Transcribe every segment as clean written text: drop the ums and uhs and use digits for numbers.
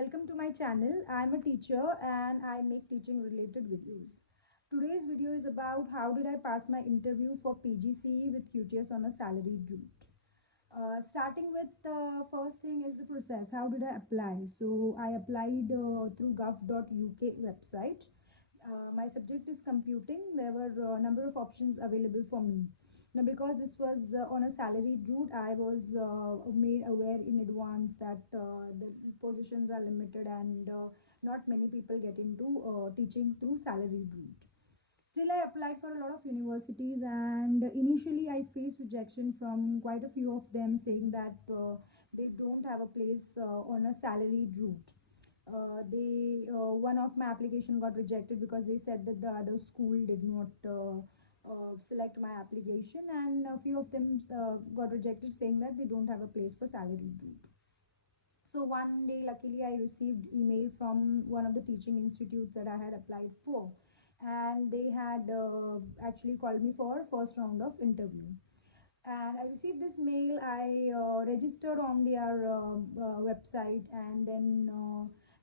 welcome to my channel. I'm a teacher and I make teaching related videos. Today's video is about how did I pass my interview for PGCE with QTS on a salaried route. Starting with the first thing is the process. How did I apply? So I applied through gov.uk website. My subject is computing. There were a number of options available for me. Now, because this was on a salaried route, I was made aware in advance that the positions are limited and not many people get into teaching through salaried route. Still, I applied for a lot of universities, and initially, I faced rejection from quite a few of them saying that they don't have a place on a salaried route. One of my application got rejected because they said that the other school did not select my application, and a few of them got rejected saying that they don't have a place for salaried route. So one day, luckily, I received email from one of the teaching institutes that I had applied for, and they had actually called me for first round of interview. And I received this mail. I registered on their website, and then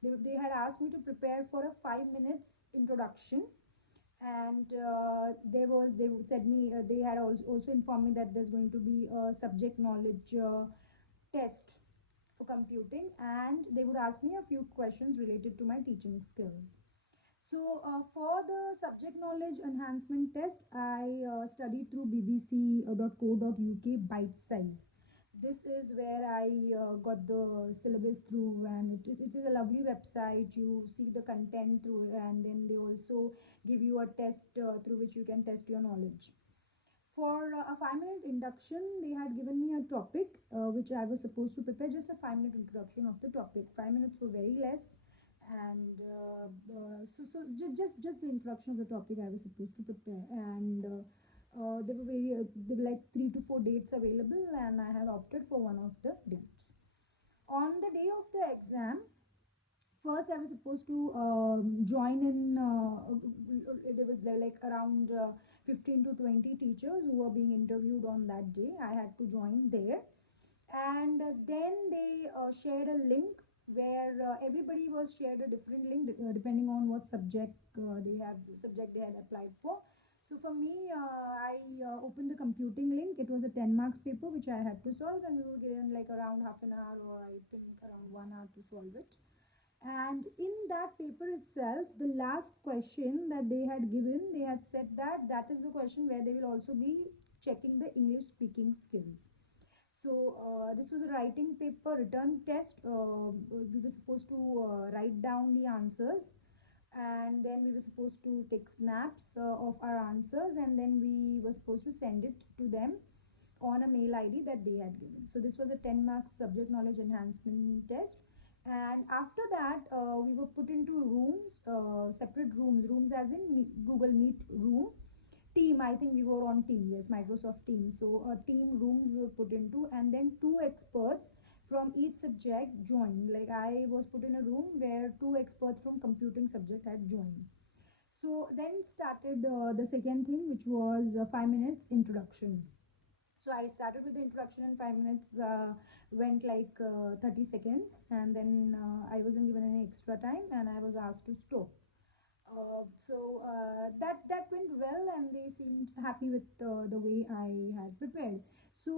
they had asked me to prepare for a 5 minutes introduction. And they said me they had also informed me that there's going to be a subject knowledge test for computing, and they would ask me a few questions related to my teaching skills. So for the subject knowledge enhancement test, I studied through bbc.co.uk bite size. This is where I got the syllabus through, and it is a lovely website. You see the content through, and then they also give you a test through which you can test your knowledge. For a 5 minute induction, they had given me a topic which I was supposed to prepare, just a 5 minute introduction of the topic. 5 minutes were very less, and just the introduction of the topic I was supposed to prepare. And there were like 3 to 4 dates available, and I had opted for one of the dates. On the day of the exam, first I was supposed to join in. There like around 15 to 20 teachers who were being interviewed on that day. I had to join there, and then they shared a link where everybody was shared a different link depending on what subject they had applied for. So for me, I opened the computing link. It was a 10 marks paper which I had to solve, and we were given like around half an hour, or I think around 1 hour to solve it. And in that paper itself, the last question that they had given, they had said that that is the question where they will also be checking the English speaking skills. So this was a writing paper, return test. We were supposed to write down the answers, and then we were supposed to take snaps of our answers, and then we were supposed to send it to them on a mail ID that they had given. So this was a 10 marks subject knowledge enhancement test. And after that, we were put into rooms, separate rooms as in Google Meet room. Team, I think we were on team, yes, Microsoft Teams. So team rooms we were put into, and then two experts from each subject joined. Like I was put in a room where two experts from computing subject had joined. So then started the second thing, which was 5 minutes introduction. So I started with the introduction in 5 minutes, went like 30 seconds, and then I wasn't given any extra time, and I was asked to stop. That went well, and they seemed happy with the way I had prepared. So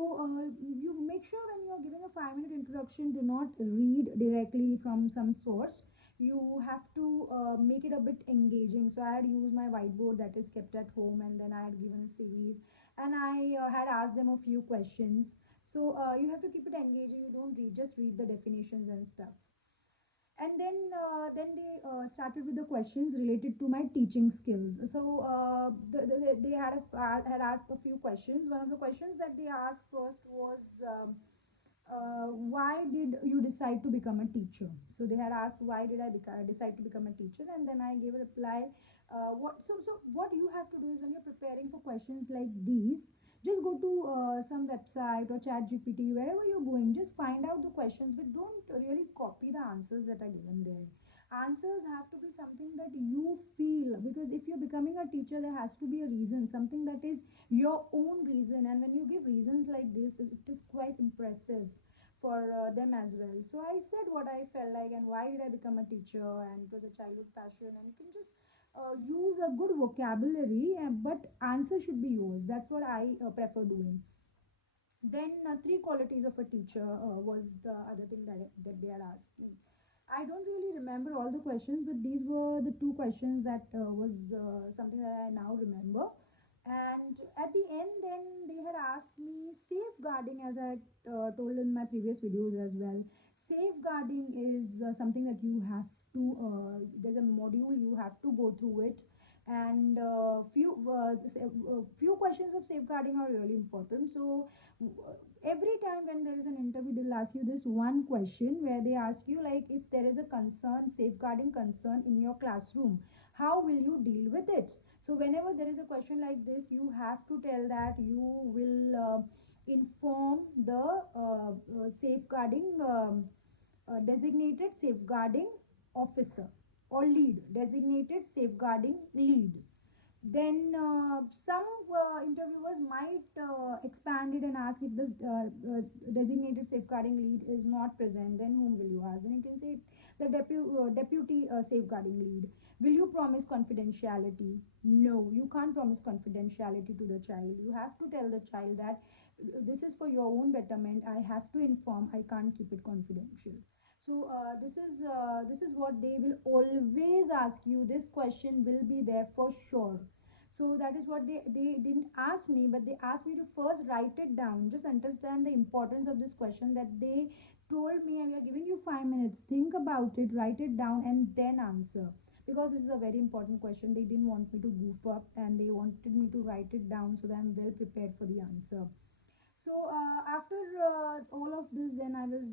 you make sure when you are giving a 5 minute introduction, do not read directly from some source. You have to make it a bit engaging. So I had used my whiteboard that is kept at home, and then I had given a series, and I had asked them a few questions. So you have to keep it engaging. You don't just read the definitions and stuff. And then they started with the questions related to my teaching skills. So they had asked a few questions. One of the questions that they asked first was, why did you decide to become a teacher? So they had asked, why did I decide to become a teacher? And then I gave a reply. What you have to do is, when you're preparing for questions like these, just go to some website or chat gpt, wherever you're going, just find out the questions, but don't really copy the answers that are given there. Answers have to be something that you feel, because if you're becoming a teacher, there has to be a reason, something that is your own reason. And when you give reasons like this, it is quite impressive. for them as well. So I said what I felt like and why did I become a teacher, and it was a childhood passion, and you can just use a good vocabulary, but answer should be yours. That's what I prefer doing. Then three qualities of a teacher was the other thing that they had asked me. I don't really remember all the questions, but these were the two questions that was something that I now remember. And at the end, then they had asked me safeguarding, as I told in my previous videos as well. Safeguarding is something that you have to, there's a module, you have to go through it. And few questions of safeguarding are really important. So every time when there is an interview, they'll ask you this one question where they ask you, like, if there is a concern, safeguarding concern in your classroom, how will you deal with it? So whenever there is a question like this, you have to tell that you will inform the safeguarding designated safeguarding officer or lead, designated safeguarding lead. Then some interviewers might expand it and ask, if the designated safeguarding lead is not present, then whom will you ask? Then you can say the deputy safeguarding lead. Will you promise confidentiality? No, you can't promise confidentiality to the child. You have to tell the child that this is for your own betterment. I have to inform. I can't keep it confidential. So this is what they will always ask you. This question will be there for sure. So that is what they didn't ask me, but they asked me to first write it down. Just understand the importance of this question, that they told me, we are giving you 5 minutes, think about it, write it down, and then answer. Because this is a very important question, they didn't want me to goof up, and they wanted me to write it down so that I'm well prepared for the answer. So after all of this, then I was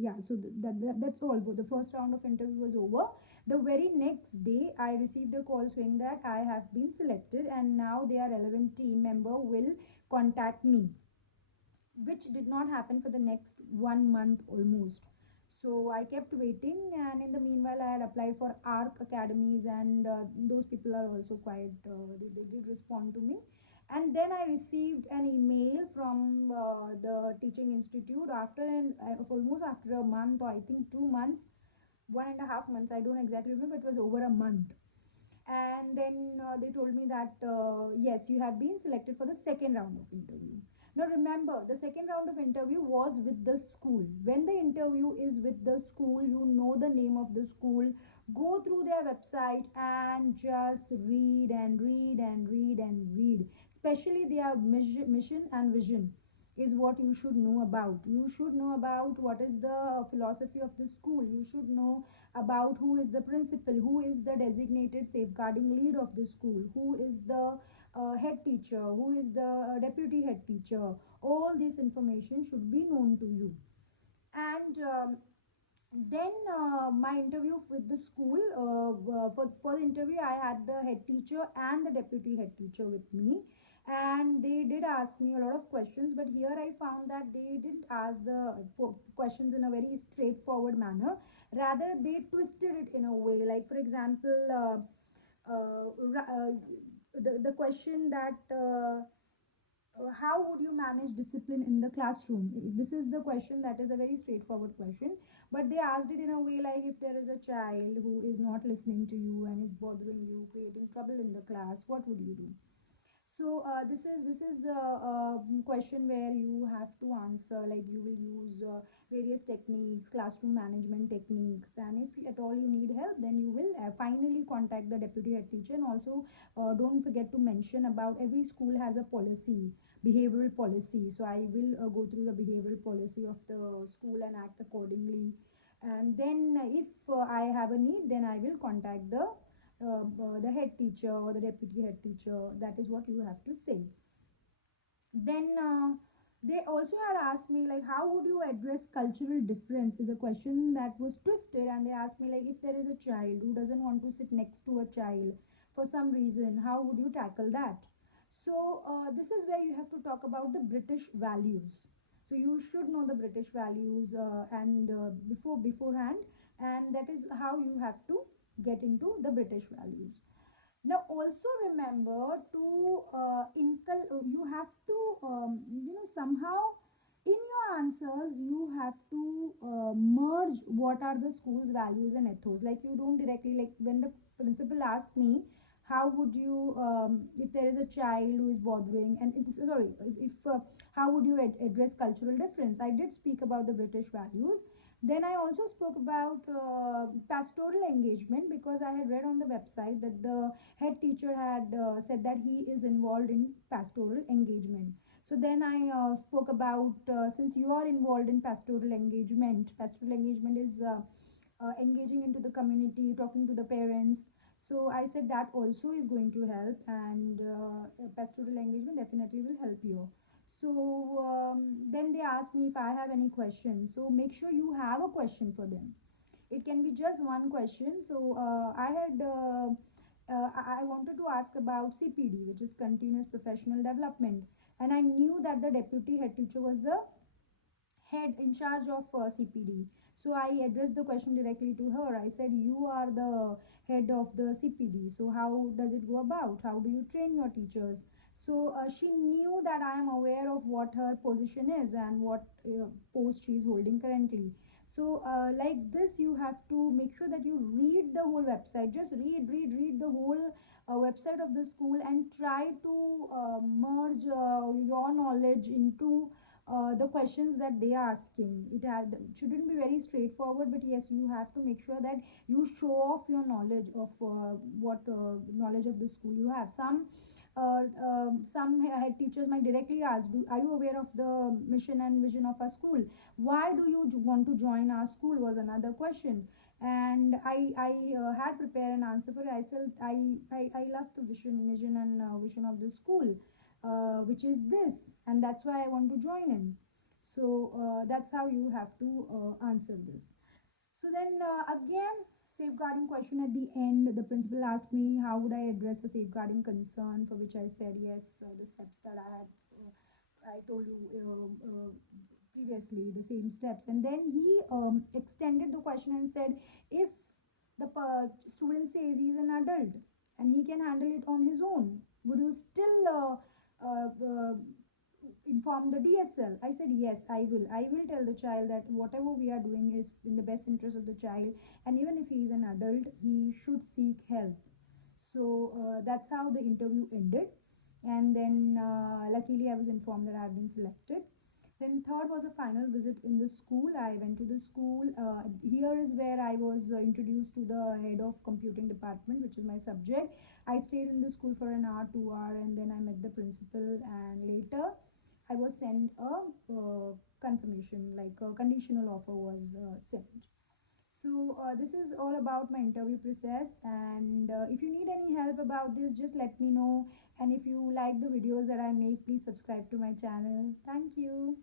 yeah. So that's all. The first round of interview was over. The very next day, I received a call saying that I have been selected, and now their relevant team member will contact me, which did not happen for the next 1 month almost. So I kept waiting, and in the meanwhile, I had applied for ARC academies, and those people are also quite, they did respond to me. And then I received an email from the teaching institute after almost after a month, or I think 2 months, 1.5 months, I don't exactly remember, it was over a month. And then they told me that yes, you have been selected for the second round of interview. Now remember, the second round of interview was with the school. When the interview is with the school, you know the name of the school, go through their website and just read and read and read and read, especially their mission and vision is what you should know about. You should know about what is the philosophy of the school. You should know about who is the principal, who is the designated safeguarding lead of the school, who is the head teacher, who is the deputy head teacher. All this information should be known to you. And then my interview with the school, for the interview, I had the head teacher and the deputy head teacher with me, and they did ask me a lot of questions, but here I found that they didn't ask the questions in a very straightforward manner. Rather, they twisted it in a way, like for example, the question that how would you manage discipline in the classroom? This is the question that is a very straightforward question, but they asked it in a way like, if there is a child who is not listening to you and is bothering you, creating trouble in the class, what would you do? So this is a question where you have to answer, like you will use various techniques, classroom management techniques, and if at all you need help, then you will finally contact the deputy head teacher. And also don't forget to mention about, every school has a policy, behavioral policy. So I will go through the behavioral policy of the school and act accordingly. And then if I have a need, then I will contact the head teacher or the deputy head teacher. That is what you have to say. Then they also had asked me, like, how would you address cultural difference, is a question that was twisted. And they asked me, like, if there is a child who doesn't want to sit next to a child for some reason, how would you tackle that? So this is where you have to talk about the British values. So you should know the British values and beforehand, and that is how you have to get into the British values. Now also remember to you have to somehow In your answers you have to merge what are the school's values and ethos. Like you don't directly, like when the principal asked me how would you if there is a child who is bothering, and it's sorry, if how would you address cultural difference, I did speak about the British values. Then I also spoke about pastoral engagement, because I had read on the website that the head teacher had said that he is involved in pastoral engagement. So then I spoke about, since you are involved in pastoral engagement is engaging into the community, talking to the parents. So I said that also is going to help, and pastoral engagement definitely will help you. So then they asked me if I have any questions. So make sure you have a question for them. It can be just one question. So I wanted to ask about CPD, which is continuous professional development, and I knew that the deputy head teacher was the head in charge of CPD. So I addressed the question directly to her. I said, "You are the head of the CPD. So how does it go about? How do you train your teachers?" So she knew that I am aware of what her position is and what post she is holding currently. So like this, you have to make sure that you read the whole website. Just read the whole website of the school, and try to merge your knowledge into the questions that they are asking. Shouldn't be very straightforward, but yes, you have to make sure that you show off your knowledge of what knowledge of the school you have. Some head teachers might directly ask, are you aware of the mission and vision of our school? Why do you want to join our school, was another question. And I had prepared an answer for it. I said I love the mission and vision of the school, which is this, and that's why I want to join in. So that's how you have to answer this. So then again, safeguarding question at the end. The principal asked me how would I address a safeguarding concern, for which I said yes, the steps that I told you previously, the same steps. And then he extended the question and said, if the student says he's an adult and he can handle it on his own, would you still inform the DSL? I said, yes, I will. I will tell the child that whatever we are doing is in the best interest of the child, and even if he is an adult, he should seek help. So that's how the interview ended. And then luckily I was informed that I have been selected. Then third was a final visit in the school. I went to the school. Here is where I was introduced to the head of computing department, which is my subject. I stayed in the school for an hour, 2 hour, and then I met the principal. And later, I was sent a confirmation, like a conditional offer was sent. So this is all about my interview process, and if you need any help about this, just let me know. And if you like the videos that I make, please subscribe to my channel. Thank you.